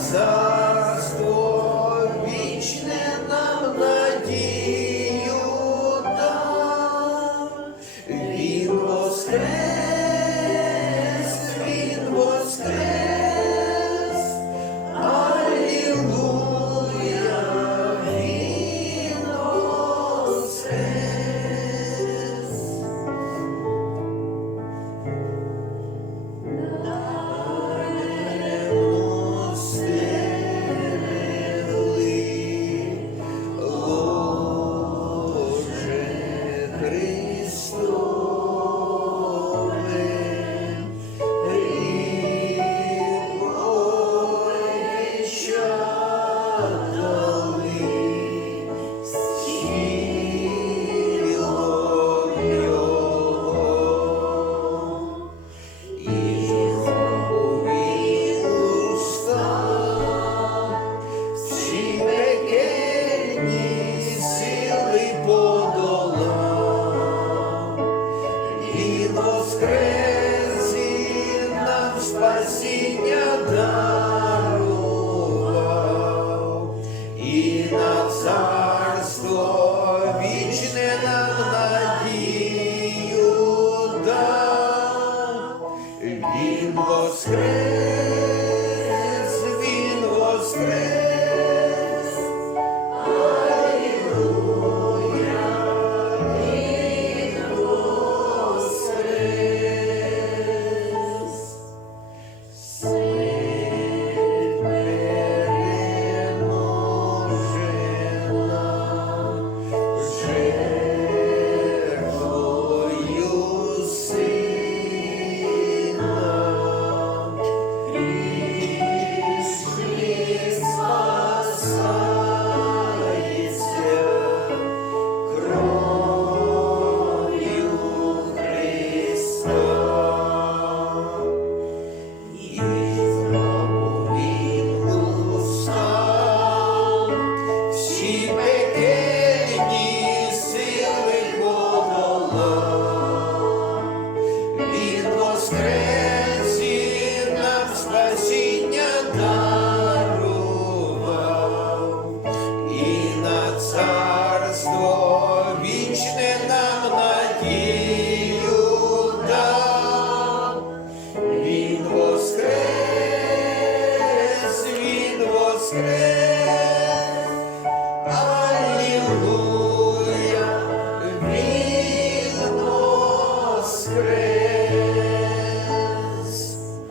царство нам надію воскрес, Pretty. Царство вічне нам воскрес,